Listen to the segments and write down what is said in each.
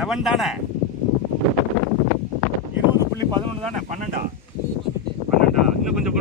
11 தானே, 20.11 தானே, 12 இன்னும் கொஞ்சம்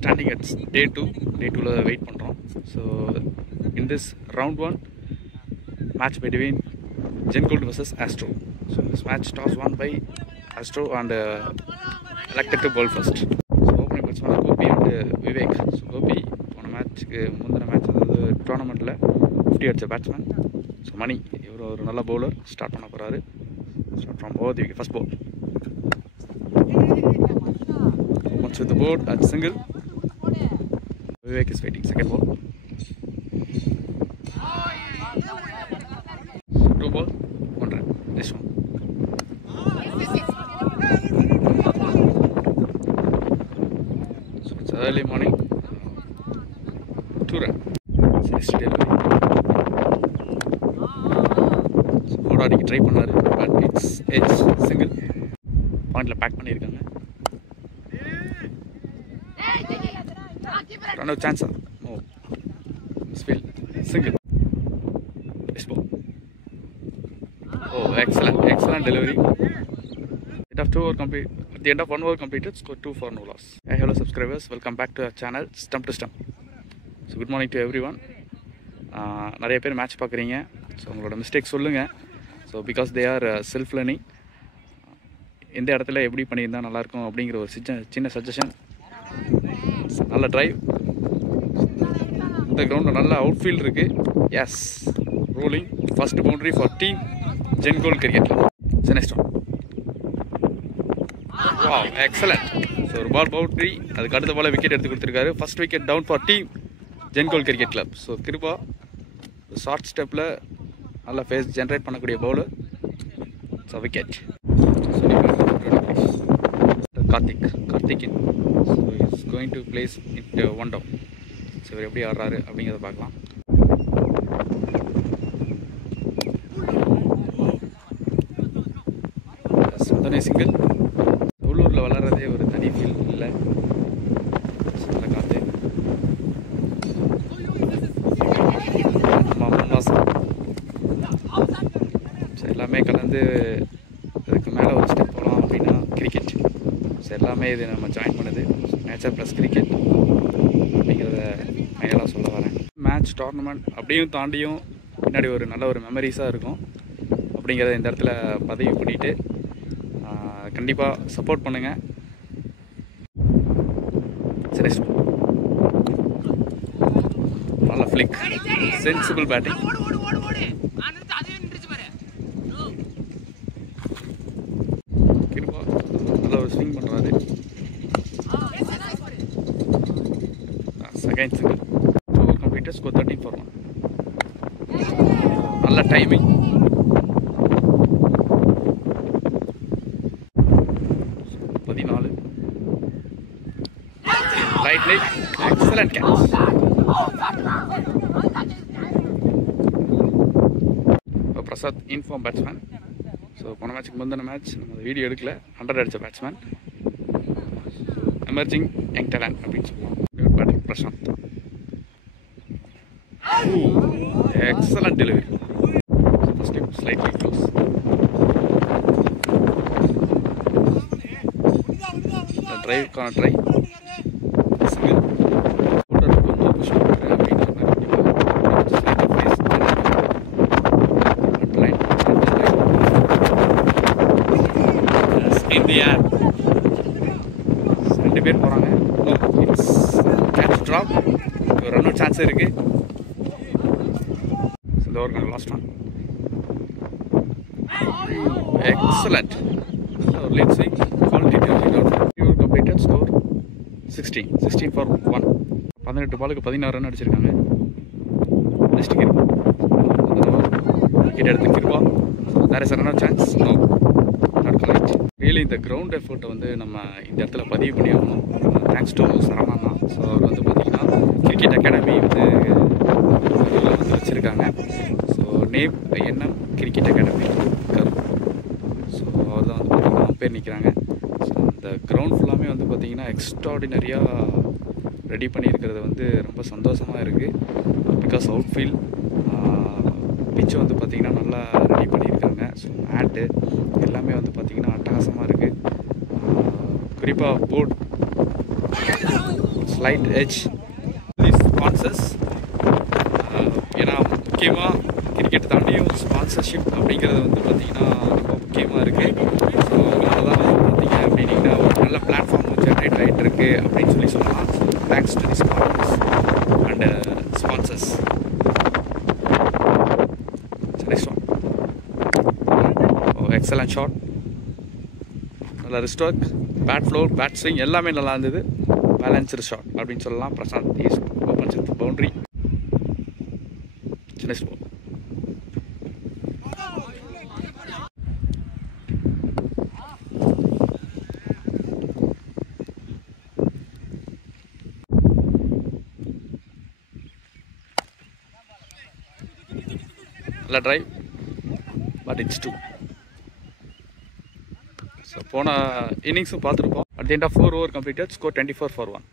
standing at day 2 la wait பண்றோம். So in this round 1 match between Gengold versus Astro. So this match toss won by Astro and elected to bowl first. So opening batsman Gopi and Vivek. So Gopi போன மேட்ச்க்கு முந்தின match அதாவது டோர்னமெண்ட்ல 50 அடிச்ச batsman. So மணி இவர் ஒரு நல்ல bowler start பண்ண போறாரு. Start from over the first ball. Once with the board at single. Vivek is waiting. Second ball. 2 ball, 1 run. This one. So it's early morning. 2 run. It's delivery. So Hodadi try பண்ணாரு, but it's edge single. Pointல pack பண்ணிருக்காங்க. No chance. No. Spill. Single. This ball. Oh, excellent delivery. At the end of 1 over completed, score 2 for no loss. Hey, hello subscribers, welcome back to our channel Stump to Stump. So good morning to everyone. நிறைய பேர் match பார்க்குறீங்க. So உங்களோட mistake சொல்லுங்கள். So because they are self learning. எந்த இடத்துல எப்படி பண்ணியிருந்தால் நல்லாயிருக்கும் அப்படிங்கிற ஒரு சின்ன சஜஷன். நல்ல ட்ரைவ், இந்த கிரவுண்டில் நல்ல அவுட்ஃபீல்ட் இருக்குது. Yes, rolling first boundary for team ஜென்கோல்ட் cricket club. Next one. Wow, excellent. So ஒரு பால் பவுண்டரி, அதுக்கு அடுத்த பால் விக்கெட் எடுத்து கொடுத்துருக்காரு. First wicket down for team ஜென்கோல்ட் cricket club. So Kiruba short ஸ்டெப்பில் நல்லா ஃபேஸ் ஜென்ரேட் பண்ணக்கூடிய bowler. So wicket. Karthik so is going to place it 1 down. So இவர் எப்படி ஆடுறாரு அப்படிங்கிறத பார்க்கலாம். சந்தனே சிங்கிள். உள்ளூரில் வளர்றதே ஒரு தனி ஃபீல் இல்லை. நல்ல காற்று. ஸோ எல்லாமே கலந்து அதுக்கு மேலே ஒரு ஸ்டெப் போகலாம் அப்படின்னா கிரிக்கெட். ஸோ எல்லாமே இது நம்ம ஜாயின் பண்ணுது. நேச்சர் ப்ளஸ் கிரிக்கெட் அப்படிங்கிறத ஃபைனலாக சொல்ல வரேன். மேட்ச் டோர்னமெண்ட் அப்படியும் தாண்டியும் பின்னாடி ஒரு நல்ல ஒரு மெமரிஸாக இருக்கும் அப்படிங்கிறத இந்த இடத்துல பதிவு பண்ணிவிட்டு கண்டிப்பாக சப்போர்ட் பண்ணுங்கள். சரி, நல்ல ஃப்ளிக், சென்சிபிள் பேட்டிங். கிருபா நல்ல ஒரு ஸ்விங் பண்ணுறாரு. Second single. Completed, score 13 for 1. நல்ல timing. Right leg, excellent catch. Prasad inform batsman. So போன மேட்ச்க்கு முந்தின மேட்ச் நம்ம வீடியோ எடுக்கல, 100 அடிச்ச பேட்ஸ்மேன். எமர்ஜிங் யங் டேலண்ட் அப்படின்னு சொல்லுவோம். Batting Prashanth. Excellent delivery. First time slightly close. The drive corner try. Single. போகிறாங்க. It's catch drop. ஒரு ரன் அவுட் சான்ஸ் இருக்குது. இந்த over last one. Excellent. Late swing. Quality completed. Score 16 for 1. 18 பாலுக்கு 16 run அடிச்சிருக்காங்க. Next Kripa wicket எடுத்து கிருபா. வேற sir chance no not correct. Really இந்த ground எஃபர்ட்டை வந்து நம்ம இந்த இடத்துல பதிவு பண்ணி ஆகணும். தேங்க்ஸ் டு சரவணன் தான். ஸோ அவர் வந்து பார்த்திங்கன்னா கிரிக்கெட் அகாடமி வந்து வச்சுருக்காங்க. So name NM cricket academy கரு. ஸோ அவர் தான் வந்து பார்த்திங்கன்னா பேர் நிற்கிறாங்க. ஸோ இந்த கிரவுண்ட் ஃபுல்லாமே வந்து பார்த்திங்கன்னா எக்ஸ்ட்ராடினரியாக ரெடி பண்ணியிருக்கிறது வந்து ரொம்ப சந்தோஷமாக இருக்குது. பிகாஸ் அவுட்ஃபீல்ட் பிச்சு வந்து பார்த்திங்கன்னா நல்லா ரெடி பண்ணியிருக்காங்க. ஸோ மேட்டு எல்லாமே வந்து பார்த்திங்கன்னா அட்டகாசமாக இருக்குது. குறிப்பாக போர்ட் ஸ்லைட் எட்ஜ் ஸ்பான்சர்ஸ். ஏன்னா முக்கியமாக கிரிக்கெட் தாண்டியும் ஸ்பான்சர்ஷிப் அப்படிங்கிறது வந்து பார்த்திங்கன்னா ரொம்ப முக்கியமாக இருக்குது. ஸோ அதனால தான் வந்து பார்த்திங்க அப்படின்னா ஒரு நல்ல பிளாட்ஃபார்ம் ஜென்ரேட் ஆகிட்டு இருக்குது அப்படின்னு சொல்லலாம். So thanks to the sponsors and sponsors. Excellent shot. நல்ல wrist work, bat floor, bat swing எல்லாமே நல்லா இருந்தது. பேலன்ஸ்டு ஷாட் அப்படின்னு சொல்லலாம். Prashant is open with boundary. Next ball. நல்ல ட்ரைவ், பட் இட்ஸ் 2. ஸோ போன இன்னிங்ஸும் பார்த்துருப்போம். At the end of 4 over completed. Score 24 for 1.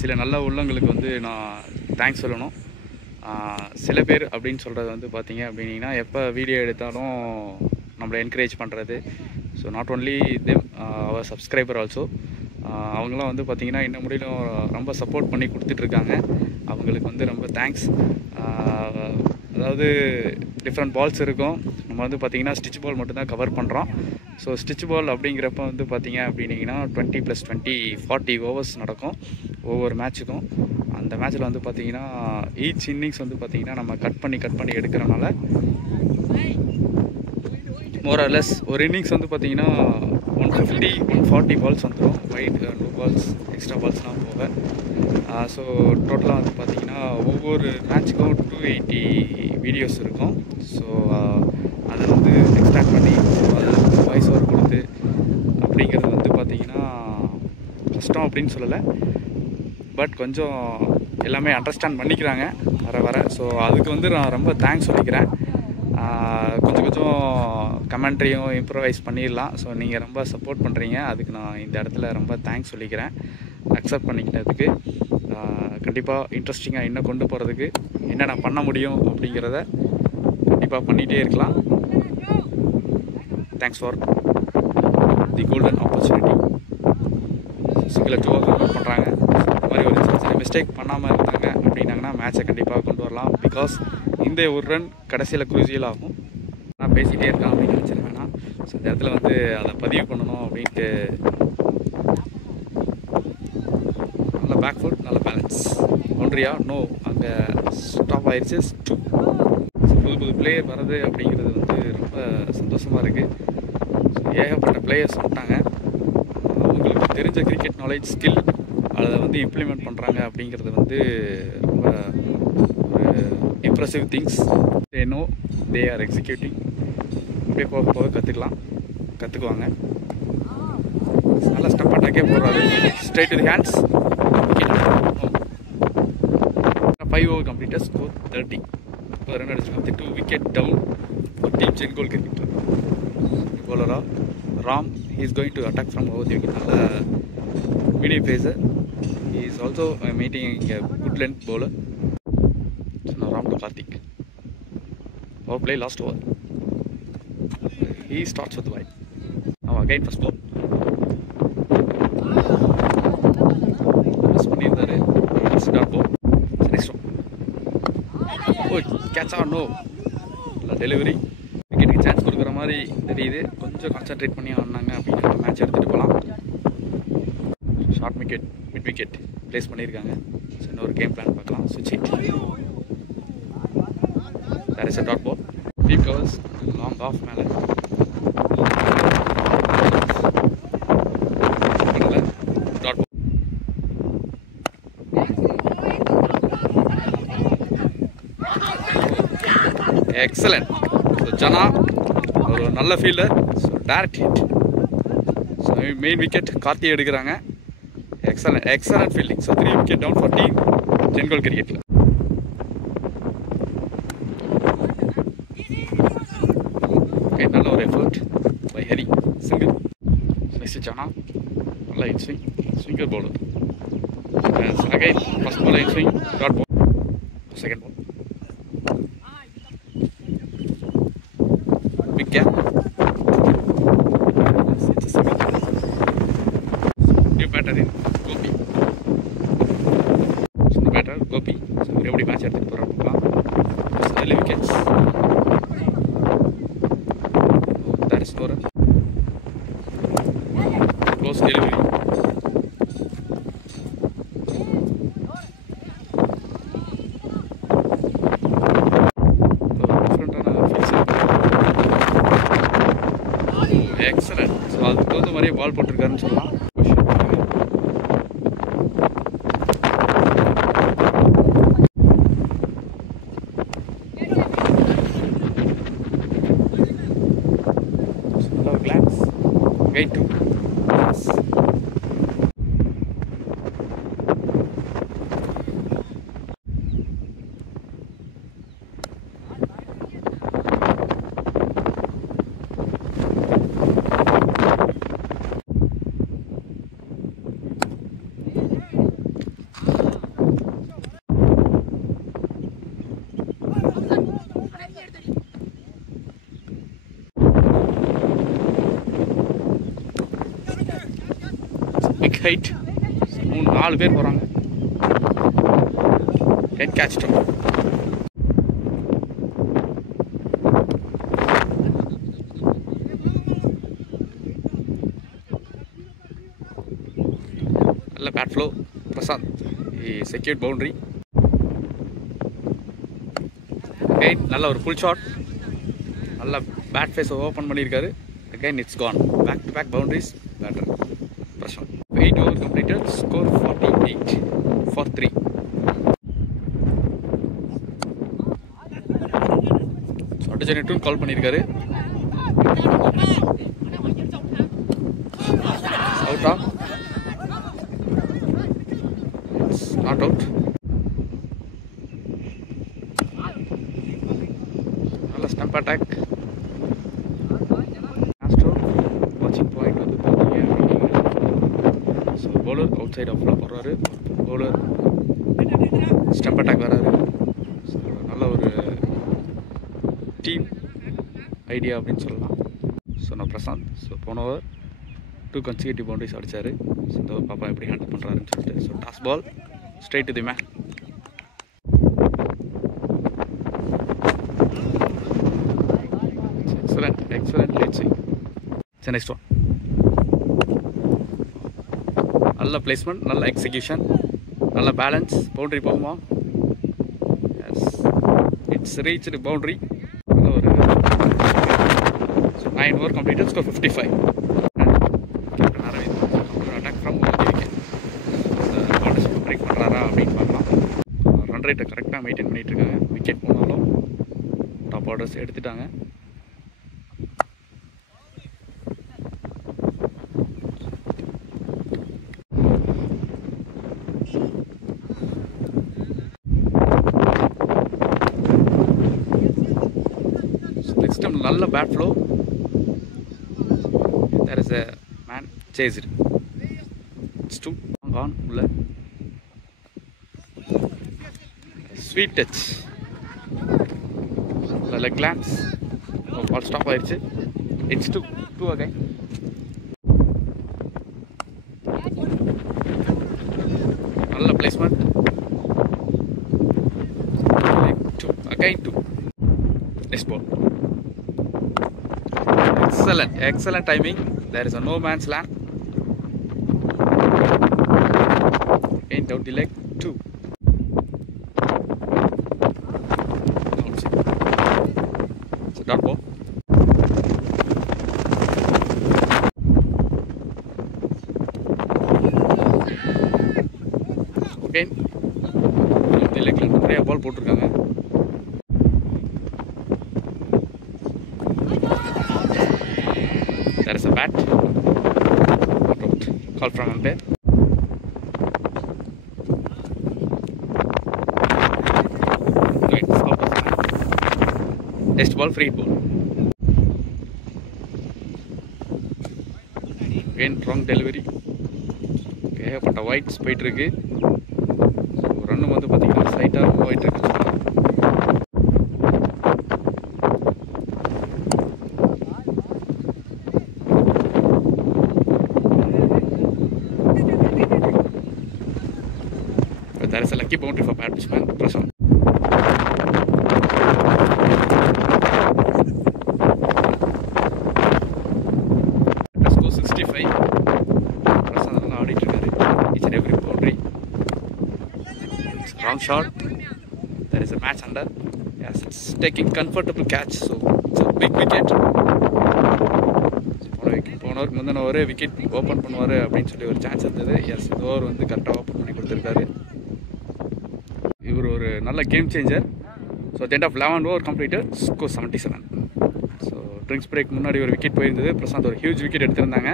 சில நல்ல உள்ளங்களுக்கு வந்து நான் தேங்க்ஸ் சொல்லணும். சில பேர் அப்படின்னு சொல்கிறது வந்து பார்த்திங்க அப்படின்னா எப்போ வீடியோ எடுத்தாலும் நம்மளை என்கரேஜ் பண்ணுறது. ஸோ நாட் ஓன்லி தெம், அவர் சப்ஸ்கிரைபர் ஆல்சோ. அவங்களாம் வந்து பார்த்திங்கன்னா இன்னும் முடியலும் ரொம்ப சப்போர்ட் பண்ணி கொடுத்துட்ருக்காங்க. அவங்களுக்கு வந்து ரொம்ப தேங்க்ஸ். அதாவது டிஃப்ரெண்ட் பால்ஸ் இருக்கும். நம்ம வந்து பார்த்திங்கன்னா ஸ்டிச் பால் மட்டும்தான் கவர் பண்ணுறோம். ஸோ ஸ்டிச் பால் அப்படிங்கிறப்ப வந்து பார்த்திங்க அப்படின்னா 20+20 40 ஓவர்ஸ் நடக்கும் ஒவ்வொரு மேட்ச்சுக்கும். அந்த மேட்ச்சில் வந்து பார்த்திங்கன்னா ஈச் இன்னிங்ஸ் வந்து பார்த்திங்கன்னா நம்ம கட் பண்ணி எடுக்கிறனால மோர் ஆர் லெஸ் ஒரு இன்னிங்ஸ் வந்து பார்த்திங்கன்னா 150-140 பால்ஸ் வந்துடும். வைட் நோ பால்ஸ் எக்ஸ்ட்ரா பால்ஸ்லாம் போக. ஸோ டோட்டலாக வந்து பார்த்திங்கன்னா ஒவ்வொரு மேட்ச்சுக்கும் 280 வீடியோஸ் இருக்கும். ஸோ அதை வந்து எக்ஸ்ட்ராக்ட் பண்ணி அதை வாய்ஸ் ஓவர் கொடுத்து அப்படிங்கிறது வந்து பார்த்திங்கன்னா கஷ்டம் அப்படின்னு சொல்லலை. பட் கொஞ்சம் எல்லாமே அண்டர்ஸ்டாண்ட் பண்ணிக்கிறாங்க வர. ஸோ அதுக்கு வந்து நான் ரொம்ப தேங்க்ஸ் சொல்லிக்கிறேன். கொஞ்சம் கமெண்ட்ரியும் இம்ப்ரவைஸ் பண்ணிடலாம். ஸோ நீங்கள் ரொம்ப சப்போர்ட் பண்ணுறீங்க. அதுக்கு நான் இந்த இடத்துல ரொம்ப தேங்க்ஸ் சொல்லிக்கிறேன். அக்செப்ட் பண்ணிக்கிட்டதுக்கு. கண்டிப்பாக இன்ட்ரெஸ்டிங்காக இன்னும் கொண்டு போகிறதுக்கு என்னென்ன பண்ண முடியும் அப்படிங்கிறத கண்டிப்பாக பண்ணிகிட்டே இருக்கலாம். Thanks for the golden opportunity. Single 2 over பண்ணுறாங்க. இந்த மாதிரி ஒரு சின்ன மிஸ்டேக் பண்ணாமல் இருந்தாங்க அப்படின்னாங்கன்னா மேட்சை கண்டிப்பாக கொண்டு வரலாம். பிகாஸ் இந்த ஒரு ரன் கடைசியில் குரூசியல் ஆகும். நான் பேசிகிட்டே இருக்கேன் அப்படின்னு நினச்சிருவேன் நான். ஸோ இந்த இடத்துல வந்து அதை பதிவு பண்ணணும் அப்படின்ட்டு. நல்ல பேக் ஃபுட், நல்ல பேலன்ஸ். பவுண்ட்ரியா நோ, அங்கே ஸ்டாப் ஆயிடுச்சு. 2. புது பிளேயர் வர்றது அப்படிங்கிறது வந்து ரொம்ப சந்தோஷமாக இருக்குது. ஏகப்பட்ட பிளேயர்ஸ் வந்துட்டாங்க. அவங்களுக்கு தெரிஞ்ச கிரிக்கெட் நாலேஜ் ஸ்கில் அதை வந்து இம்ப்ளிமெண்ட் பண்ணுறாங்க அப்படிங்கிறது வந்து ரொம்ப ஒரு impressive things. They know they are executing. அப்படியே போக கற்றுக்குவாங்க. நல்லா ஸ்டெப் அட்டாக்கே போடுறாரு. Straight to the hands. 5 over completed. Score 30. இப்போ ரன் அடிச்சிருக்காங்க. 2 wicket down for team Gen Goal cricket. bowler Ram. He is going to attack from over the wicket. Medium pacer. He is also meeting a good length bowler. So now Ram to Karthik. Power play last over. He starts with the wide. Now again first ball. It's dot ball. Next one. Oh, catch or no? Delivery. விக்கெட்டுக்கு chance கொடுக்குற மாதிரி தெரியுது. கொஞ்சம் concentrate பண்ணி ஆடினாங்க அப்படின்னா match எடுத்துகிட்டு போகலாம். Short wicket mid wicket place பண்ணியிருக்காங்க. ஸோ இன்னொரு கேம் பிளான் பார்க்கலாம். சுவிட்ச் it. There is a dot ball. Deep covers long off மேலே dot ball. Excellent. So Jana ஒரு நல்ல fielder. So direct hit. So main wicket Karthi எடுக்கிறாங்க. Excellent fielding. So 3 wicket down for team ஜென்கோல் கிரிக்கெட்டில். Okay, நல்ல ஒரு effort by Hari. Single. Next Jana நல்ல in swing. Swinger bowler. Again first ball in swing. Dot ball. Second ball. Big gap. It's a single. New batter in Gopi. New batter Gopi. So everybody match at the Purappa. Just early wickets. That is scorer. Close delivery. Excellent. So அதுக்கு தகுந்த மாதிரியே ball போட்டிருக்காருன்னு சொல்லலாம். Glance guide to big height. 4 பேர் போகிறாங்க. Head கேட்ச்டும். நல்ல bat flow. Prashanth secured boundary. Again நல்ல ஒரு ஃபுல் ஷாட். நல்ல பேட் ஃபேஸை ஓப்பன் பண்ணியிருக்காரு. Again it's gone. Back to back boundaries. Batter Prashanth. 8 over completed. Score 48 for 3. So அடிச்சனேட்டு கால் பண்ணியிருக்காரு. Out off. Not out. நல்ல ஸ்டம்ப் அட்டாக். வாட்சிங் பாயிண்ட் வந்து பார்த்தீங்க அப்படின்னா பவுலர் அவுட் சைட் ஆஃப்ல போடுறாரு. பவுலர் ஸ்டம்ப் அட்டாக் வராரு. ஸோ நல்ல ஒரு டீம் ஐடியா அப்படின்னு சொல்லலாம். ஸோ நான் பிரசாந்த். ஸோ போன ஓவர் 2 consecutive பவுண்டரிஸ் அடித்தார். ஸோ இந்த ஓவர் பாப்பா எப்படி ஹேண்டில் பண்ணுறாருன்னு சொல்லிட்டு. So toss ball straight to the man. Excellent late swing. சரி, நெக்ஸ்ட் ஒன். நல்ல பிளேஸ்மெண்ட், நல்ல எக்ஸிக்யூஷன், நல்ல பேலன்ஸ். பவுண்டரி போகுமா? Yes, it's reached boundary. நல்ல ஒரு 9 over completed. Score 55. Captain Aravind attack from over the wicket. Partnership break பண்ணுறாரா அப்படின்னு பார்க்கலாம். ரன் ரேட்டை கரெக்டாக மெயின்டைன் பண்ணிட்டு இருக்காங்க. விக்கெட் போனாலும் டாப் ஆர்டர்ஸ் எடுத்துட்டாங்க. நல்ல bat flow. There is a man chased. It's 2 on உள்ள. Sweet touch. Leg glance. Ball stop ஆயிடுச்சு. It's 2 again. நல்ல பிளேஸ்மெண்ட். 2 again 2. Next ball. Excellent timing. There is a no man's land. out the leg. 2. It's a dot ball. Again, the leg நிறைய பால் போட்டிருக்காங்க. There is a bat. Call from umpire. Right, stop. Test ball, free ball. Again, wrong delivery. Okay, but a white போயிட்டு இருக்கு. Run வந்து பாத்தீங்கன்னா ஸ்லைட்டா போயிட்டு இருக்கு. There is a lucky boundary for batsman Prashant. Let's go 65. Prashant is already triggered each and every boundary. Wrong shot. There is a match under. Yes, it's taking comfortable catch, so it's a big wicket. போனவர் முந்தின ஒரு wicket open பண்ணுவார் அப்படின்னு சொல்லி ஒரு chance இருந்தது. S, இது over வந்து கரெக்டாக ஓப்பன் பண்ணி கொடுத்துருக்காரு. இவர் ஒரு நல்ல game changer. So at the end of 11 over completed, score 77. So drinks break முன்னாடி ஒரு விக்கெட் போயிருந்தது. பிரசாந்த் ஒரு ஹியூஜ் விக்கெட் எடுத்திருந்தாங்க.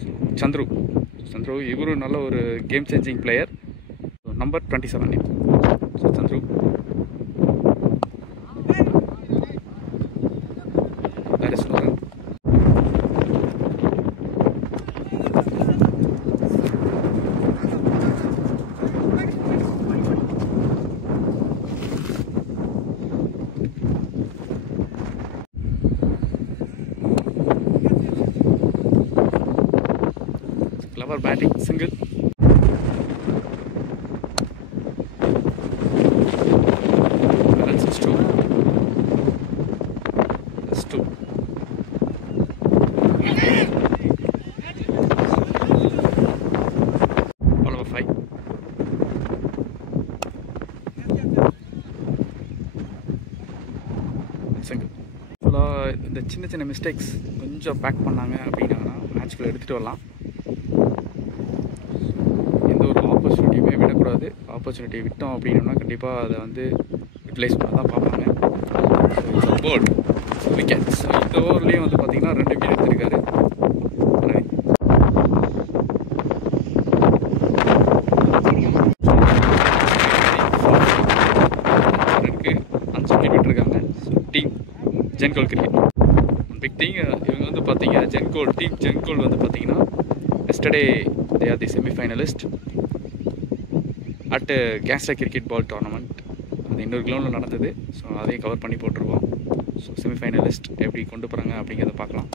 ஸோ சந்துரு இவரும் நல்ல ஒரு game changing player. So number 27. So Chandru that is no run. Clever batting, single. That's 2. That's 2. Ball number 5. Single. இந்த சின்ன மிஸ்டேக்ஸ் கொஞ்சம் பேக் பண்ணாங்க அப்படின்னா மேட்ச்குள்ளே எடுத்துகிட்டு வரலாம். ஆப்பர்ச்சுனிட்டியுமே விடக்கூடாது. ஆப்பர்ச்சுனிட்டி விட்டோம் அப்படின்னா கண்டிப்பாக அதை வந்து யூட்டிலைஸ் பண்ண தான் பார்ப்பாங்க. So bolt wicket. ஸோ இந்த ஓவர்லேயும் வந்து பார்த்திங்கன்னா 2 விக்கெட் எடுத்திருக்காரு. ரனுக்கு 5 விக்கெட் விட்டுருக்காங்க. ஸோ டீம் ஜென்கோல் கிரிக்கெட் பிக் திங். இவங்க வந்து பார்த்தீங்க டீம் ஜென்கோல் வந்து பார்த்தீங்கன்னா yesterday they are the semifinalist at gangster cricket ball tournament. அது இன்னொரு கிரவுண்டில் நடந்தது. ஸோ அதையும் கவர் பண்ணி போட்டுருவோம். ஸோ செமிஃபைனலிஸ்ட் எப்படி கொண்டு போகிறாங்க அப்படிங்கிறத பார்க்கலாம்.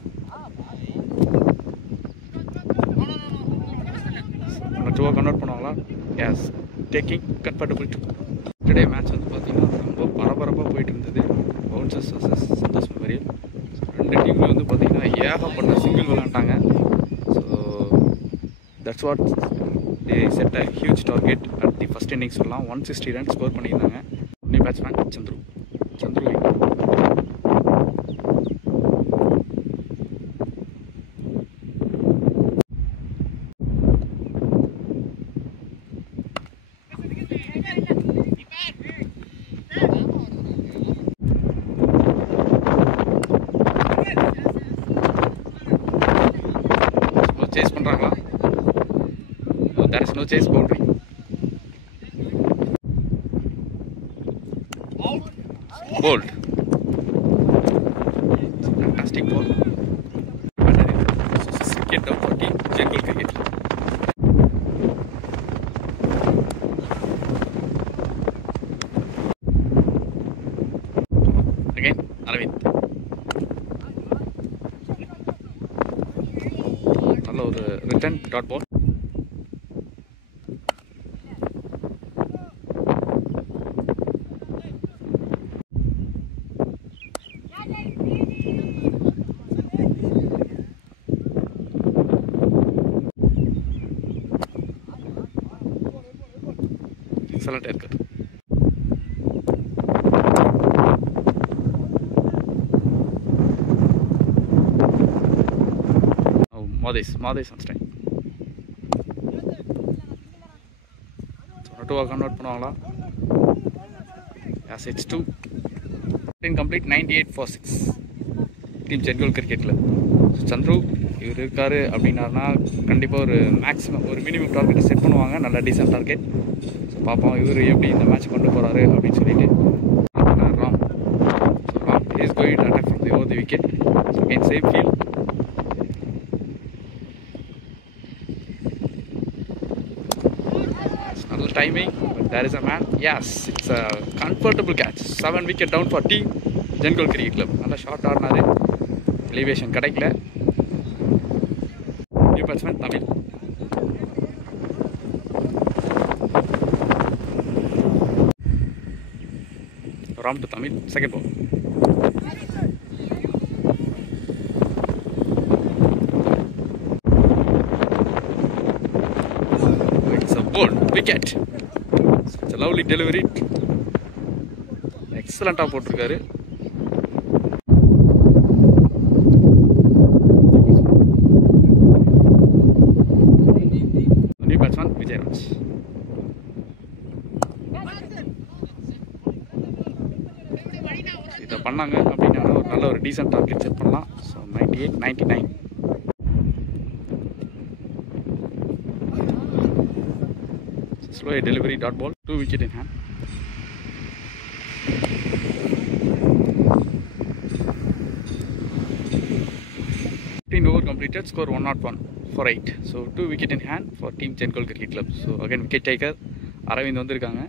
2 கன்வெர்ட் பண்ணுவாங்களா? Yes, taking comfortable 2. Today match வந்து பார்த்திங்கன்னா ரொம்ப பரபரப்பாக போயிட்டு இருந்தது. Bouncers versus Santhosh memorial. 2 டீம்லேயும் வந்து பார்த்திங்கன்னா ஏகப்பட்ட சிங்கிள் விளாண்டாங்க. So that's what they set a huge target at the first innings. 160 runs score பண்ணியிருந்தாங்க. only batsman Chandru. சேஸ் பண்ணுறாங்களா? There is no chase boundary. Bold. Fantastic ball. Get down for team Jengul cricket. Again, Aravind. Hello, the return dot ball. Excellent இருக்குது. Madhesh on strike. So 2 convert பண்ணுவாங்களா? Yes, it's 2. Incomplete 98 for 6. Team ஜென்கோல் cricket club. Chandru இவர் இருக்காரு அப்படின்னாருனா கண்டிப்பாக ஒரு maximum ஒரு minimum டார்கெட்டை set பண்ணுவாங்க. நல்ல டீசன்ட் டார்கெட். ஸோ பார்ப்போம் இவர் எப்படி இந்த மேட்ச் கொண்டு போகிறாரு அப்படின்னு சொல்லிட்டு. Ram is going to attack from the over the wicket. So again safe field. நல்ல timing, but there is a man. Yes, it's a comfortable catch. 7 wicket down for team ஜென்கோல் கிரிக்கெட் கிளப். நல்ல short ஆடினாரு, elevation கிடைக்கல. New batsman Tamil. Ram to Tamil, second ball. It's a bold wicket. It's a lovely delivery. எக்ஸலண்ட்டாக போட்டிருக்காரு. New batsman Vijayaraj. இதை பண்ணாங்க அப்படின்னா ஒரு நல்ல ஒரு டீசன்ட் டார்கெட் செட் பண்ணலாம். So 98, 99. Slow delivery, dot ball, 2 wicket in hand. 15 over completed, score 101 for 8. So 2 wicket in hand for team ஜென்கோல் cricket club. So again wicket taker Aravind வந்திருக்காங்க.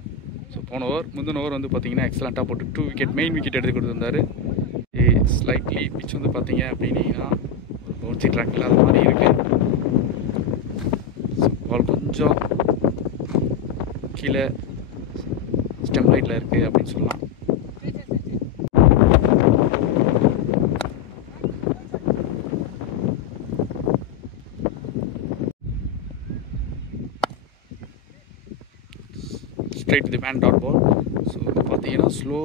ஸோ போன ஓவர் முந்தின ஓவர் வந்து பார்த்தீங்கன்னா எக்ஸலண்ட்டாக போட்டு 2 விக்கெட் மெயின் விக்கெட் எடுத்து கொடுத்துருந்தாரு. ஸ்லைட்லி பிச் வந்து பார்த்தீங்க அப்படின்னா பவுன்சி ட்ராக் இல்லாத மாதிரி இருக்குது. ஸோ பால் கொஞ்சம் கீழே ஸ்டெம் லைட்டில் இருக்குது அப்படின்னு சொல்லலாம். Straight the man dot ball. So பார்த்தீங்கன்னா ஸ்லோ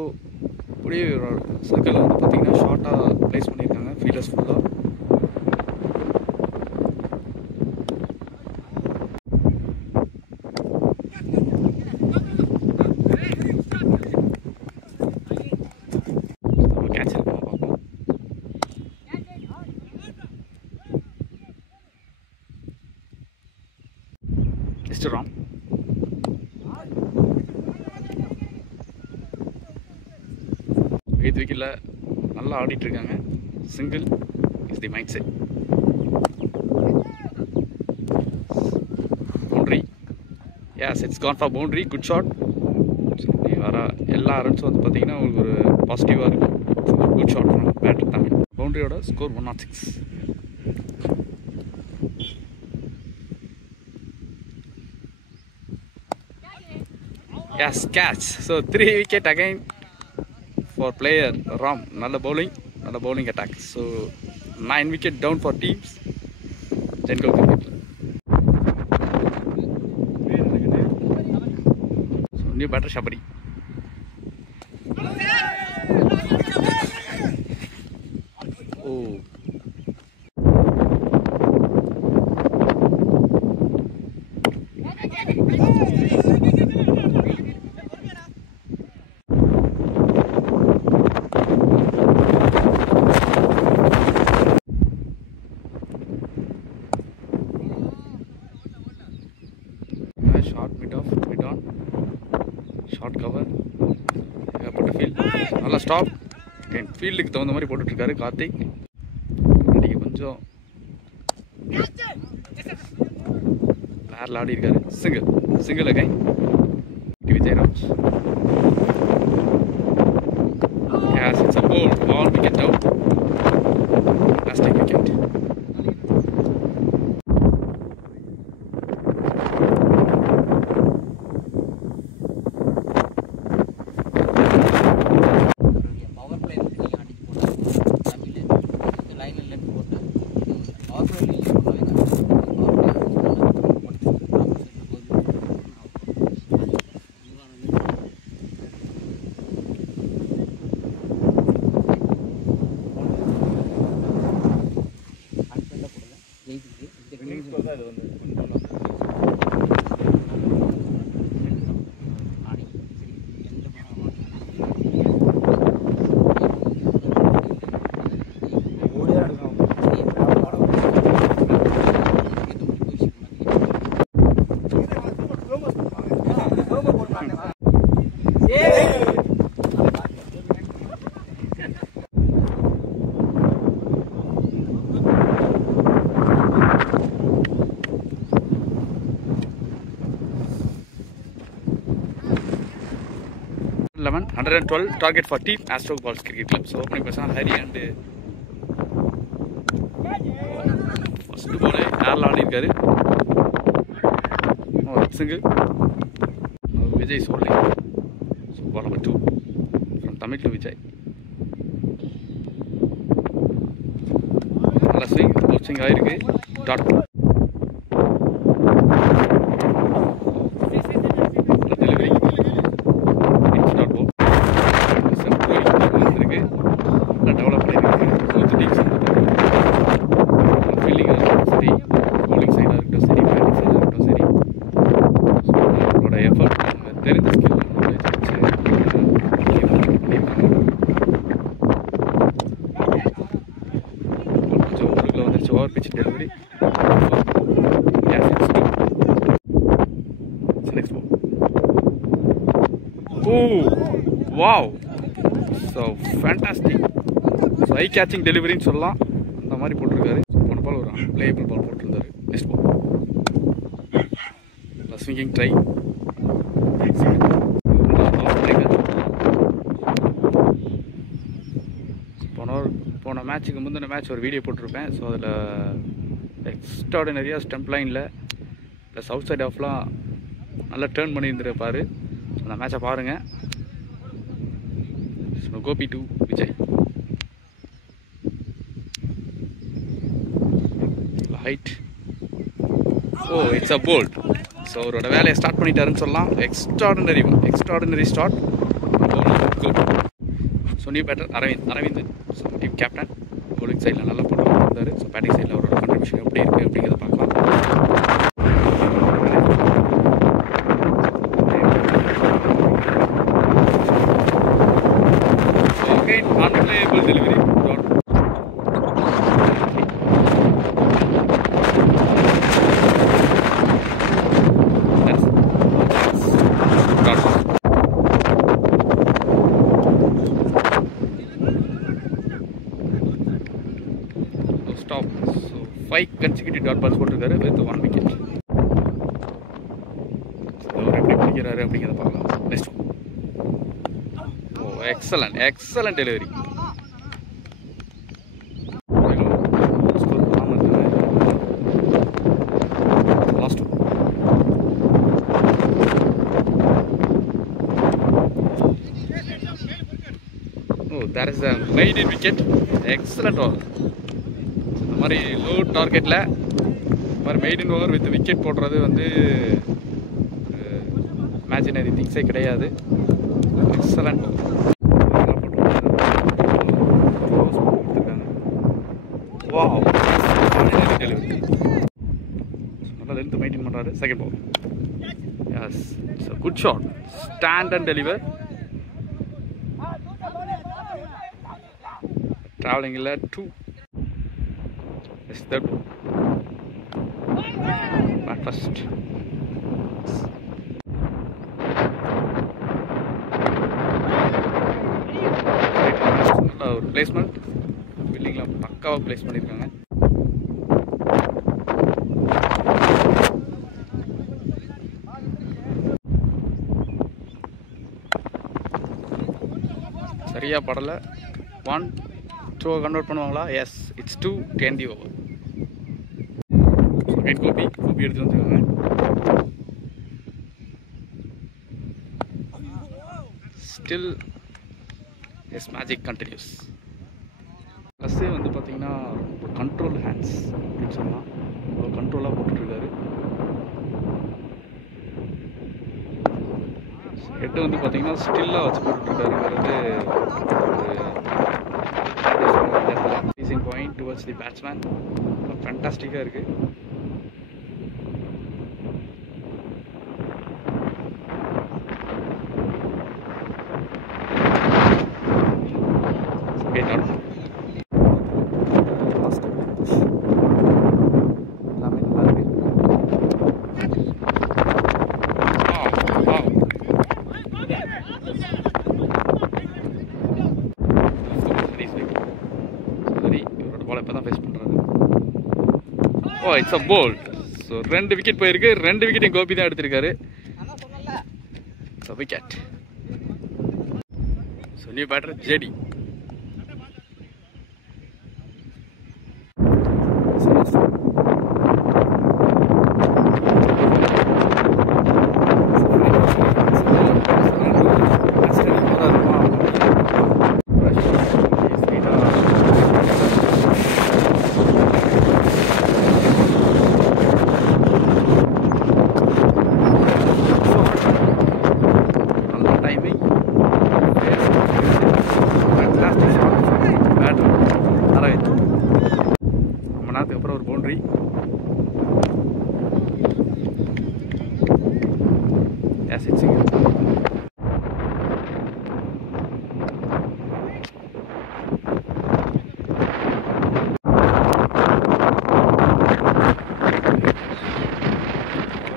அப்படியே சர்க்கிளில் வந்து பார்த்தீங்கன்னா ஷார்ட்டாக ப்ளேஸ் பண்ணியிருக்காங்க ஃபீல்டர்ஸ் ஃபுல்லாக. கேட்ச் இருக்குமா பார்ப்போம். மிஸ்டர் ராம். எய்த் விக்கெட்டில் நல்லா ஆடிட்டுருக்காங்க. Single is the mind set. Boundary. Yes, it's gone for boundary. Good shot. வர எல்லா ரன்ஸும் வந்து பார்த்தீங்கன்னா உங்களுக்கு ஒரு பாசிட்டிவாக இருக்கும். Good shot from batter Tamil. பவுண்ட்ரியோட score 106. Yes, catch. So 3 wicket அகைன் for player Ram. நல்ல bowling attack. So 9 wicket down for teams ஜென்கோல் cricket. So new batter Shabari. Oh, short mid off mid on short cover போட்ட field. நல்லா stop. ஃபீல்டுக்கு தகுந்த மாதிரி போட்டுட்ருக்காரு கார்த்திக். அன்றைக்கி கொஞ்சம் நேரில் ஆடி இருக்காரு. Single again Vijayaraj. Yes, it's a bold. All wicket out. Fantastic wicket. 111, 112 target for Team Astro Balls Cricket Club. So opening person Hari and first ball air ஆடி இருக்காரு. Single. Vijay is holding. So ball number 2 from Tamil to Vijay. Last swing, ball swing ஆயிருக்கு. Dot. Delivery. It's dot ball. Simple இருக்கு. Develop பண்ணிருக்கு. both teams fielding சரி, bowling side இருக்கட்டும் சரி, batting side இருக்கட்டும் சரி. அவரோட எஃபர்ட் தெரிஞ்ச ஸ்கில் கொஞ்சம் ஊருக்குள்ள வந்துருச்சு. Over pitch delivery. Next ball. Oh wow, so fantastic. So I catching டெலிவரின்னு சொல்லலாம். அந்த மாதிரி போட்டிருக்காரு. போன பால் ஒரு பிளேயபிள் பால் போட்டிருந்தாரு. Next ball. Swinging try. போன மேட்ச்சுக்கு முந்தின மேட்ச் ஒரு வீடியோ போட்டிருப்பேன். ஸோ அதில் எக்ஸ்ட்ராடினரியாக ஸ்டெம்ப் லைனில் ப்ளஸ் அவுட் சைட் ஆஃப்லாம் நல்லா டேர்ன் பண்ணியிருந்துருப்பார். ஸோ அந்த மேட்சை பாருங்கள். So Gopi to Vijay. Height. Oh it's a bowled. So அவரோட வேலையை ஸ்டார்ட் பண்ணிட்டாருன்னு சொல்லலாம். Extraordinary start. So new batter Aravind. So team captain. bowling சைடில் நல்லா போட்டு இருந்தார். ஸோ பேட்டிங் சைடில் அவரோட கான்ட்ரிபியூஷன் எப்படி இருக்குது அப்படிங்கிறத பார்க்கலாம். Okay, unplayable delivery. Stop. So 5 consecutive dot balls போட்டிருக்காரு with 1 wicket. அவர் எப்படி பிடிக்கிறாரு அப்படிங்கிறத பார்க்கலாம். Next. Oh excellent delivery. Last. Oh that is a maiden wicket. Excellent over. இந்த மாதிரி லோ டார்கெட்டில் இந்த மாதிரி மெய்டன் ஓவர் வித் விக்கெட் போடுறது வந்து இமேஜினரி திங்ஸே கிடையாது. Excellent delivery. நல்லா லென்த் மெயின்டைன் பண்ணுறாரு. Second ball. Yes, it's a good shot. Stand and deliver. ட்ராவலிங்கில் 2. Yes, third ball. Bat first. நல்ல ஒரு பிளேஸ்மெண்ட். பில்டிங்லாம் பக்காவாக பிளேஸ் பண்ணியிருக்காங்க. சரியாக படலை. 1-2 கன்வெர்ட் பண்ணுவாங்களா? Yes, it's 2 10 the over. Gopi எடுத்து வந்துருக்காங்க. Still is magic continues. ப்ளஸ்ஸே வந்து பார்த்தீங்கன்னா கண்ட்ரோல் ஹேண்ட்ஸ் அப்படின்னு சொல்லலாம். அவ்வளோ கண்ட்ரோலாக போட்டுட்ருக்காரு. ஹெட்டு வந்து பார்த்தீங்கன்னா ஸ்டில்லாக வச்சு போட்டுட்ருக்காருங்கிறது ரீசிங் பாயிண்ட் டுவர்ட்ஸ் தி பேட்ஸ்மேன். ஃபேண்டாஸ்டிக்காக இருக்குது. Oh, it's a bold. So 2 wicket போயிருக்கு. 2 விக்கெட்டையும் கோபி தான் எடுத்திருக்காரு. So wicket. So new batter JD. அப்புறம் ஒரு பவுண்டரி.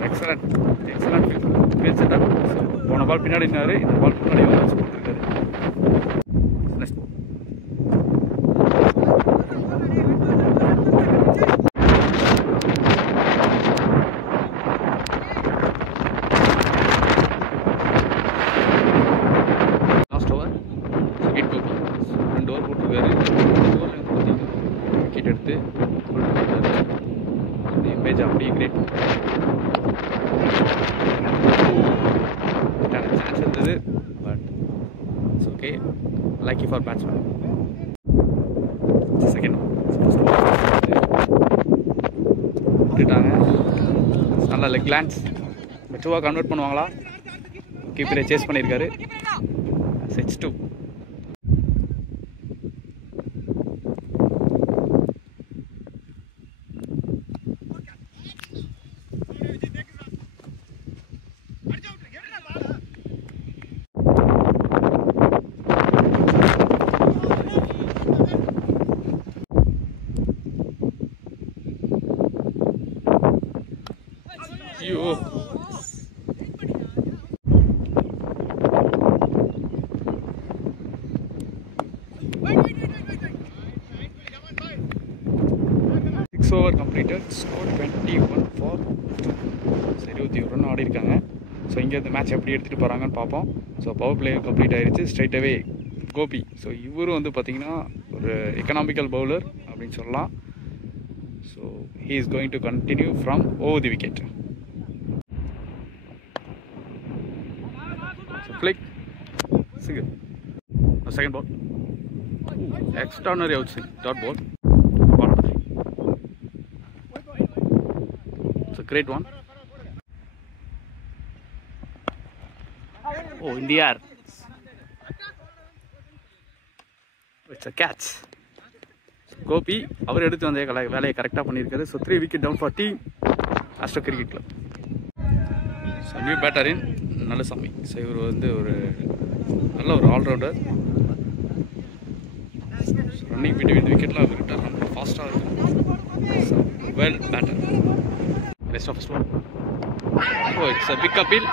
Excellent field setup. போன பால் பின்னாடி நின்னாரு, இந்த பால் முன்னாடி வந்து கொடுத்துருக்காரு. Last over wicket Gopi 2 over போட்டிருக்காரு. 2 ஓவரில் வந்து பார்த்தீங்கன்னா விக்கெட் எடுத்து அந்த இமேஜ் அப்படியே கிரியேட் சான்ஸ் இருந்தது. But it's okay. Lucky for batsman. Second விட்டுட்டாங்க. நல்ல லெக் கிளான்ஸ். மெட்ரோவாக கன்வெர்ட் பண்ணுவாங்களா? கீப்பரை சேஸ் பண்ணியிருக்காரு. 6-2. ஐயோ, over completed. Score 21 for 2. 21 run ஆடி இருக்காங்க. ஸோ இங்கே இந்த மேட்ச் எப்படி எடுத்துகிட்டு போகிறாங்கன்னு பார்ப்போம். ஸோ பவர் பிளே கம்ப்ளீட் ஆகிடுச்சு. Straight away Gopi. ஸோ இவரும் வந்து பார்த்திங்கன்னா ஒரு எக்கனாமிக்கல் பவுலர் அப்படின்னு சொல்லலாம். So he is going to continue from over the wicket. Flick, single. Second ball. Extraordinary outswing. Dot ball. 1-3. It's a great one. Oh, in the air. It's a catch. Gopi அவர் எடுத்து வந்த வேலையை கரெக்டாக பண்ணியிருக்காரு. So 3 wicket down for team Astro Cricket Club. So new பேட்டரின் Nallasamy. So இவர் வந்து ஒரு நல்ல ஒரு ஆல்ரவுண்டர். ரன்னிங் பிட்வீன் விக்கெட்லாம் அவர்கிட்ட ரொம்ப ஃபாஸ்ட்டாக இருக்கும். Well batter. Rest of stone. Oh, it's a big appeal.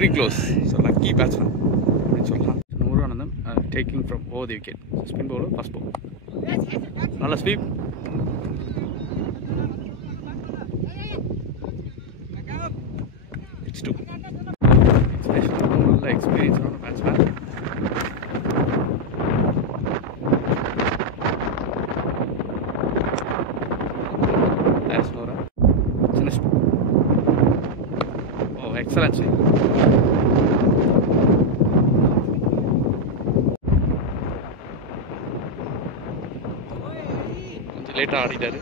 Very close. So lucky batsman அப்படின்னு சொல்லலாம். Muruganandam taking from over the wicket. Spin bowler first bowl. நல்ல ஸ்வீப். இட்ஸ் 2. நல்ல எக்ஸ்பீரியன்ஸான பேட்ஸ்மேன். Oh, excellent sweep. லேட்டாக ஆடிட்டாரு.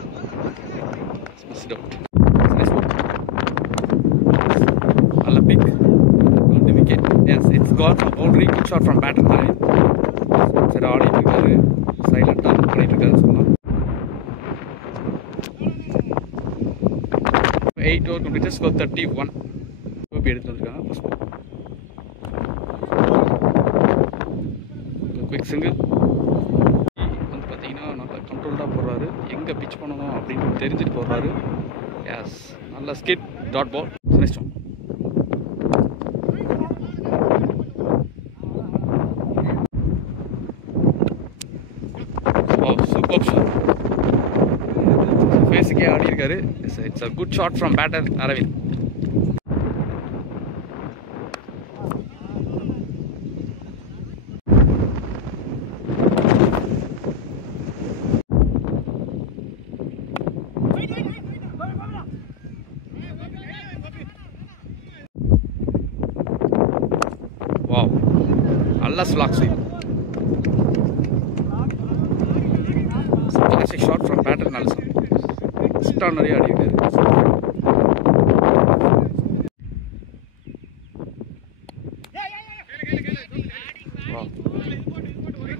நல்ல big on the wicket. Yes, it's caught from boundary. Good shot from batter தான். சரி ஆடிட்டு இருக்காரு. சைலண்டாக பண்ணிட்டு இருக்காருன்னு சொல்லலாம். 8 ஓவர் கம்ப்ளீட்டட். ஸ்கோர் 31. கோபி எடுத்து வந்திருக்காங்க. First ball. Quick single. கண்ட்ரோல்டாக போடுறாரு. எங்கே பிச் பண்ணணும் அப்படின்னு தெரிஞ்சுட்டு போடுறாரு. எஸ், நல்ல skid. Dot ball. Next one. ஆடிருக்காரு. It's a good shot from batter Aravind. Wow, நல்ல slog sweep. Classic shot from batter Nelson. Extraordinary ஆடிருக்காரு.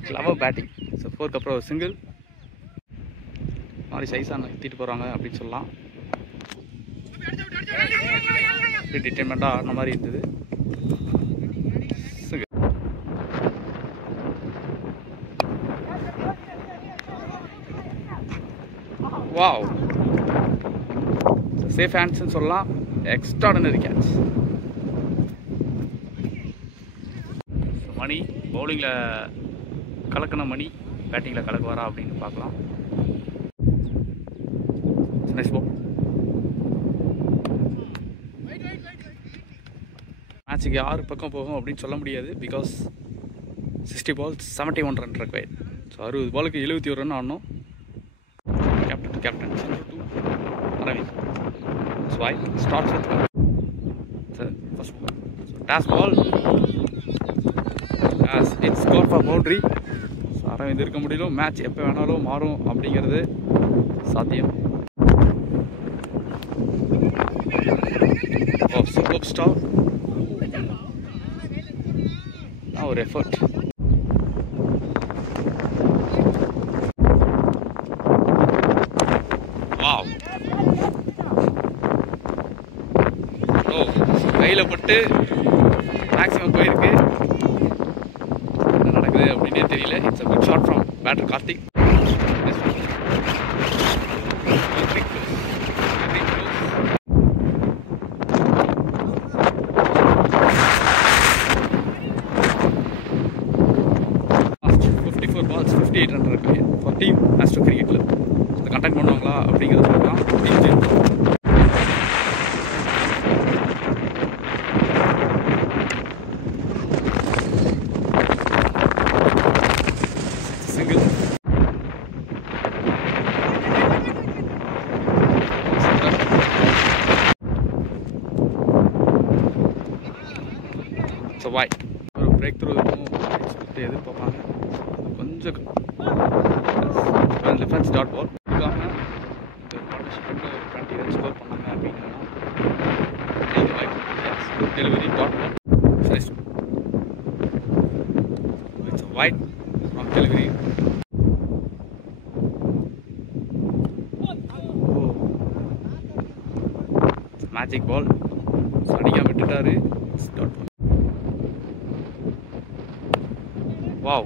Clever batting. ஸோ 4க்கு அப்புறம் சிங்கிள் மாதிரி சைஸாக நிறுத்திட்டு போகிறாங்க அப்படின்னு சொல்லலாம். டிட்டர்மெண்ட்டாக ஆடின மாதிரி இருந்தது. வாவ், சேஃப் ஹேண்ட்ஸ்ன்னு சொல்லலாம். Extraordinary catch. மணி பவுலிங்கில் கலக்கணும், மணி பேட்டிங்கில் கலக்குவாரா அப்படின்னு பார்க்கலாம். Nice ball. மேட்சுக்கு 6 பக்கம் போகும் அப்படின்னு சொல்ல முடியாது. Because 60 balls 71 run required. So 60 பாலுக்கு 71 ரன் ஆடணும். Captain Aravind. That's why starts with first ball. So task ball as it's scored for boundary. So Aravind irukka mudiyum, match எப்போ வேணாலும் மாறும் அப்படிங்கிறது சாத்தியம். Oh, superb stop. Now ஒரு effort. கையில் பட்டு மேக்ஸிமம் போயிருக்கு. என்ன நடக்குது அப்படின்னே தெரியல. It's a good shot from batter Karthik. Last 54 balls 58 run இருக்கு ஃபார் டீம் ஆஸ்ட்ரோ கிரிக்கெட்டில். இந்த கண்டெக்ட் பண்ணுவாங்களா அப்படிங்கிறது பார்க்கலாம். ஸோ வாய் ஒரு பிரேக் த்ரூ இருக்கும் அப்படின்னு சொல்லிட்டு எதிர்பார்ப்பாங்க. கொஞ்சம் டிஃபென்ஸ் டாட் பால் இருக்காமல் இந்த பார்ட்னர்ஷிப் ஒரு 20 ரன் ஸ்கோர் பண்ணாங்க அப்படின்னா delivery dot ball. It's wide from delivery. Magic ball அடிக்காம விட்டுட்டாரு. Dot ball. Wow,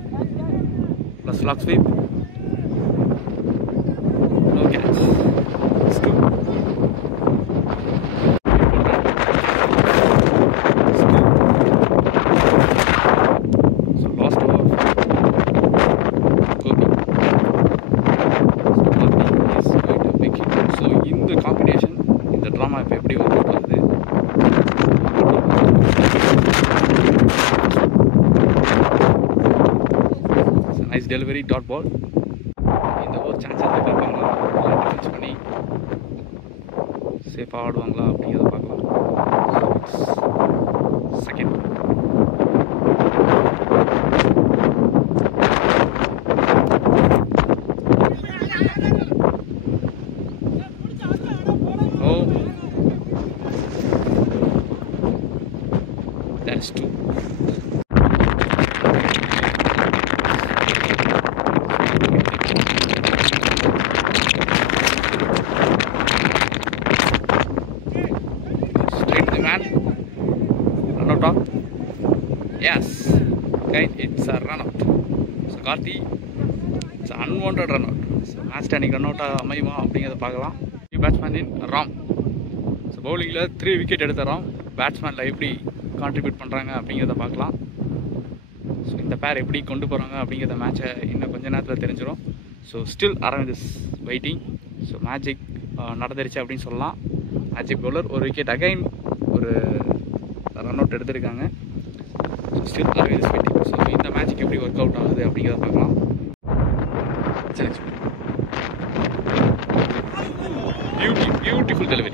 plus slug sweep, no catch. Scoop. So lost over. Gopi. So is quite a big hit. So in the competition, in the drama, if everybody work out ஆகுது. Nice delivery, dot ball. இந்த ஒரு chance பார்ப்பாங்களா, defence பண்ணி சேஃபாக ஆடுவாங்களா அப்படிங்கிறத பார்க்கலாம். Second oh, that's 2. Run out. Yes, okay, it's a run out. So Karthi, it's an unwanted run out. So match standing run out அமையுமா அப்படிங்கிறத பார்க்கலாம். Batsman in Ram. ஸோ பவுலிங்கில் 3 விக்கெட் எடுத்த ராம் பேட்ஸ்மேனில் எப்படி கான்ட்ரிபியூட் பண்ணுறாங்க அப்படிங்கிறத பார்க்கலாம். ஸோ இந்த பேர் எப்படி கொண்டு போகிறாங்க அப்படிங்கிறத மேட்சை இன்னும் கொஞ்சம் நேரத்தில் தெரிஞ்சிடும். So still Aravind is waiting. So magic நடந்துருச்சு அப்படின்னு சொல்லலாம். மேஜிக் பவுலர் ஒரு விக்கெட் அகைன் ஒரு ரன் அவுட் எடுத்திருக்காங்க. Still Aravind sweety. ஸோ இந்த மேட்சுக்கு எப்படி ஒர்க் அவுட் ஆகுது அப்படிங்கிறத பார்க்கலாம். சரி, பியூட்டிஃபுல் டெலிவரி.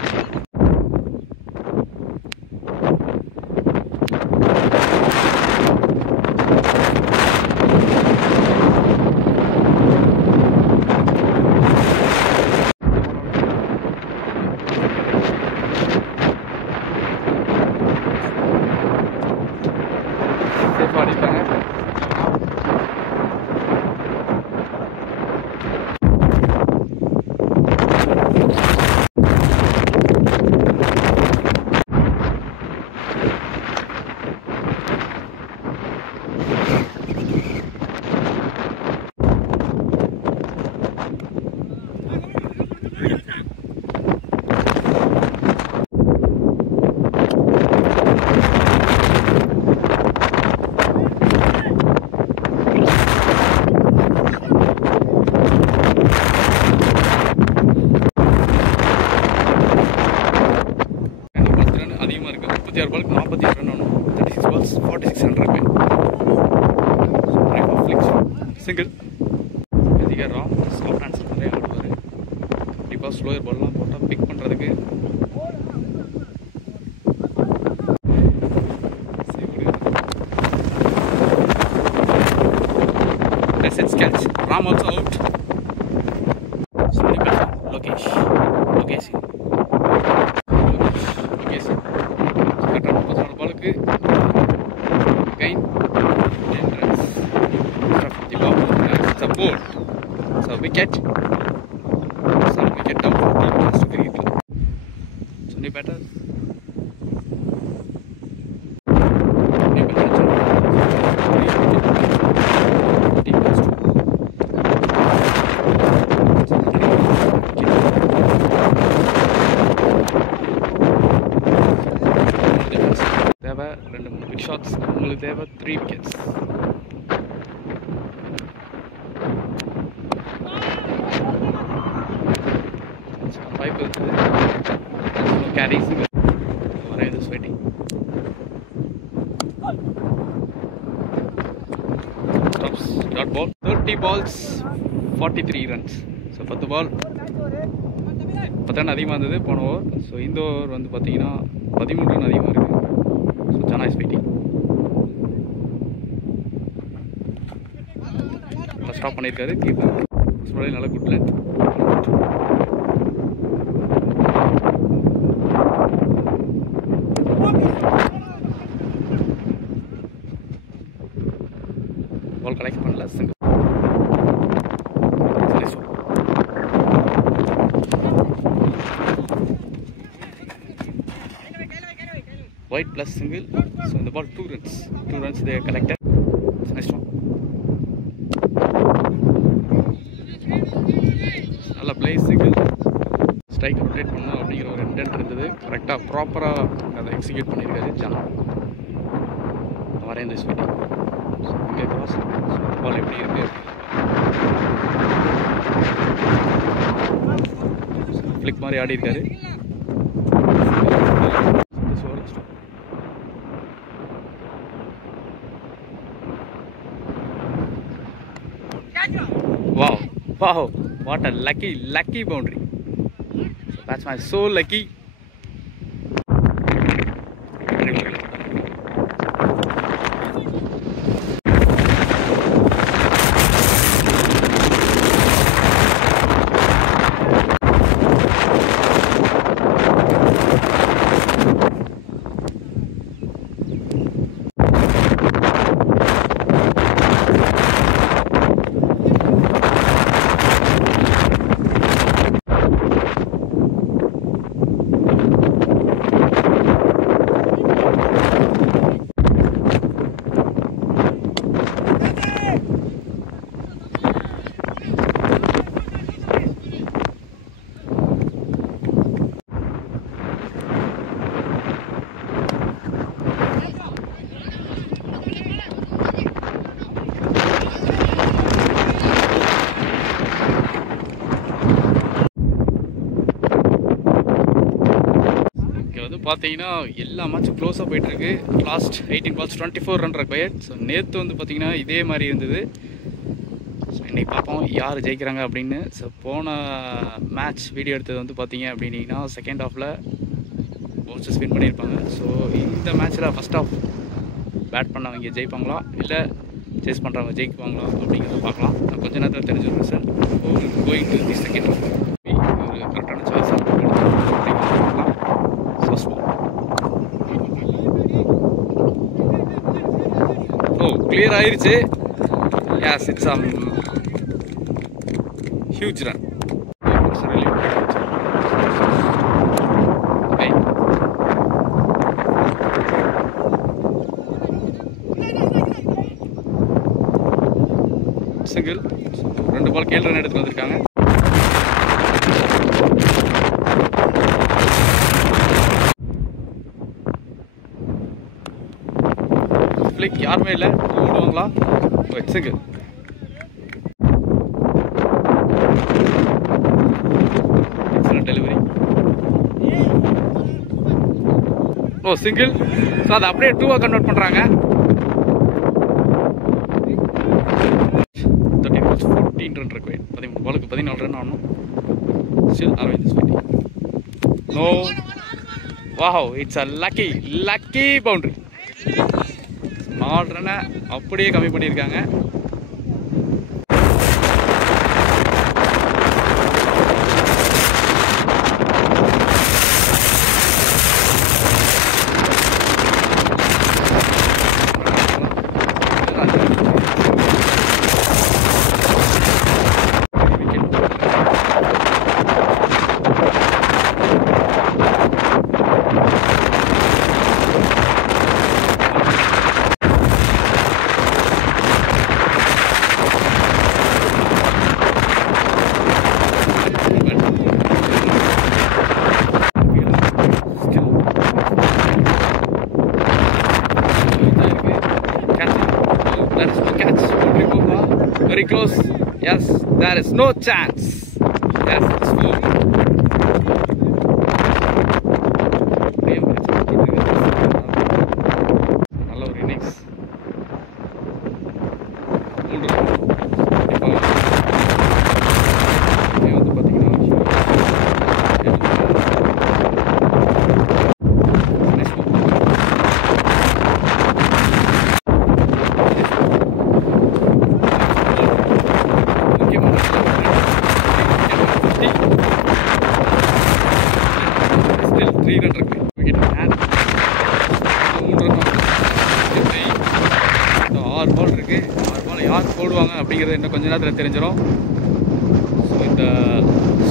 சேஃபாக அடிப்பாங்க. அதிகமாக இருக்குது. 36 பாலுக்கு 48 ரன் ஆகணும். 36 balls 46 ரன் இருக்கு. சிங்கிள். அதிக ராம் ஸ்லோ டான்ஸில் நிறைய ஆடுவார். கண்டிப்பாக ஸ்லோயர் பால்லாம் போட்டால் பிக் பண்ணுறதுக்கு catch. Ram also out. Lokesh. Balku again 10 runs. The ball support. So wicket down for team has to create. Sunny batter. ரெண்டு 3 big shots. உங்களுக்கு தேவை 3 wickets. வாய்ப்பு இருக்குது. Carries Aravind sweety. Stops dot ball. 30 balls 43 runs. So 10 ball 10 run அதிகமாக இருந்தது போன over. So இந்த over வந்து பார்த்தீங்கன்னா 13 ரன் அதிகமாக இருக்குது. So Jana is waiting. Stop பண்ணியிருக்காரு கீப்பர். நல்ல குட் லென்த். பால் கலெக்ட் பண்ணல. Single. White plus single. So in the ball 2 runs. 2 runs they collected. So next one. Nalla play single. Strike rotate பண்ணனும் அப்படிங்கிற ஒரு இன்டென்ட் இருந்தது. கரெக்டா ப்ராப்பரா அதை எக்ஸிக்யூட் பண்ணிருக்காரு ஜனா. அரவிந்த் ஸ்வீட்டி. இங்கே கிராஸ். பால் எப்படி இருக்கு? ஃபிளிக் மாதிரி ஆடி இருக்காரு. Wow, what a lucky boundary. That's my so lucky. பார்த்தீங்கன்னா எல்லா மேட்சும் க்ளோஸாக போயிட்டுருக்கு. Last 18 balls 24 run required. So நேற்று வந்து பார்த்திங்கன்னா இதே மாதிரி இருந்தது. ஸோ இன்றைக்கி பார்ப்போம் யார் ஜெயிக்கிறாங்க அப்படின்னு. ஸோ போன மேட்ச் வீடியோ எடுத்தது வந்து பார்த்தீங்க அப்படின்னா செகண்ட் ஹாஃபில் பவுன்சர்ஸ் வின் பண்ணியிருப்பாங்க. ஸோ இந்த மேட்ச்சில் ஃபஸ்ட் ஹாஃப் பேட் பண்ணவங்க ஜெயிப்பாங்களா இல்லை சேஸ் பண்ணுறவங்க ஜெயிக்குவாங்களா அப்படிங்கிறத பார்க்கலாம். நான் கொஞ்ச நேரத்தில் தெரிஞ்சுருக்கேன் sir. Going to the second half ஒரு கரெக்டான சாய்ஸ் பார்க்கலாம். ஃபர்ஸ்ட் பால் கிளியர் ஆயிருச்சு. Yes, it's huge run. Single. 2 ball 7 run எடுத்து வந்திருக்காங்க. ஃபிளிக் யாருமே இல்லை, ஓடுவாங்களா? சிங்கிள். டெலிவரி. சிங்கிள். ஸோ அதை அப்படியே 2-ஆ கன்வெர்ட் பண்ணுறாங்க. 14 ரன் required. 13 பாலுக்கு 14 ரன் ஆகணும். Still Aravind is waiting. No. Wow, it's a lucky boundary. 4 ரன்னை அப்படியே கம்மி பண்ணியிருக்காங்க. Very close. Yes, there is no chance. Yes, it's full. நல்ல ஒரு இன்னிங்ஸ். வந்து பார்த்தீங்கன்னா still 3 run required. Wicket and 3 run. 6 பால் இருக்குது. 6 பால் யார் போடுவாங்க அப்படிங்கிறது இன்னும் கொஞ்ச நேரத்தில் தெரிஞ்சிடும். ஸோ இந்த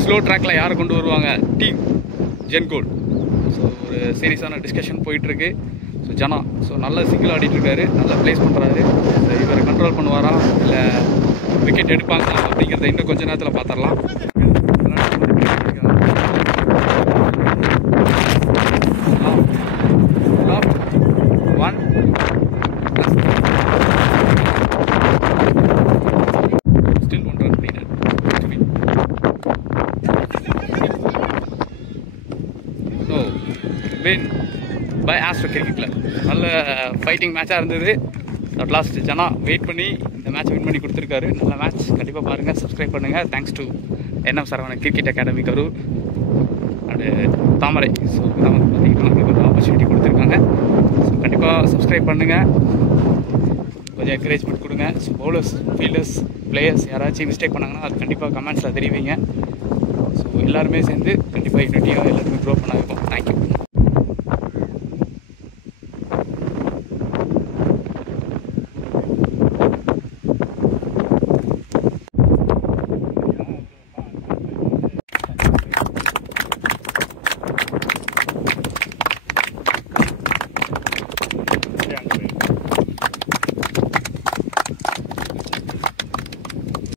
ஸ்லோ ட்ராக்கில் யார் கொண்டு வருவாங்க? டீம் ஜென்கோல். ஸோ ஒரு சீரியஸான டிஸ்கஷன் போயிட்டுருக்கு. ஸோ ஜனா நல்ல சிங்கிள் ஆடிட்டுருக்காரு, நல்லா ப்ளேஸ் பண்ணுறாரு. இவரை கண்ட்ரோல் பண்ணுவாரா இல்லை விக்கெட் எடுப்பாங்களா அப்படிங்கிறத இன்னும் கொஞ்ச நேரத்தில் பார்த்துடலாம். Win by Astro Cricket Club. நல்ல ஃபைட்டிங் மேட்சாக இருந்தது. அட் லாஸ்ட் ஜனா வெயிட் பண்ணி இந்த மேட்ச் வின் பண்ணி கொடுத்துருக்காரு. நல்ல மேட்ச். கண்டிப்பாக பாருங்கள், சப்ஸ்கிரைப் பண்ணுங்கள். Thanks to NM Saravanan cricket academy Karur and Thamarai. So தான் வந்து பார்த்தீங்கன்னா நம்மளுக்கு ஒரு ஆப்பர்ச்சுனிட்டி கொடுத்துருக்காங்க. ஸோ கண்டிப்பாக சப்ஸ்கிரைப் பண்ணுங்கள், கொஞ்சம் என்கரேஜ்மெண்ட் கொடுங்க. ஸோ பவுலர்ஸ், ஃபீல்டர்ஸ், பிளேயர்ஸ் யாராச்சும் மிஸ்டேக் பண்ணாங்கன்னா அது கண்டிப்பாக கமெண்ட்ஸில் தெரிவிங்க. ஸோ எல்லாருமே சேர்ந்து கண்டிப்பாக யூனிட்டியாக எல்லாருமே க்ரோ பண்ண வைப்போம். தேங்க்யூ.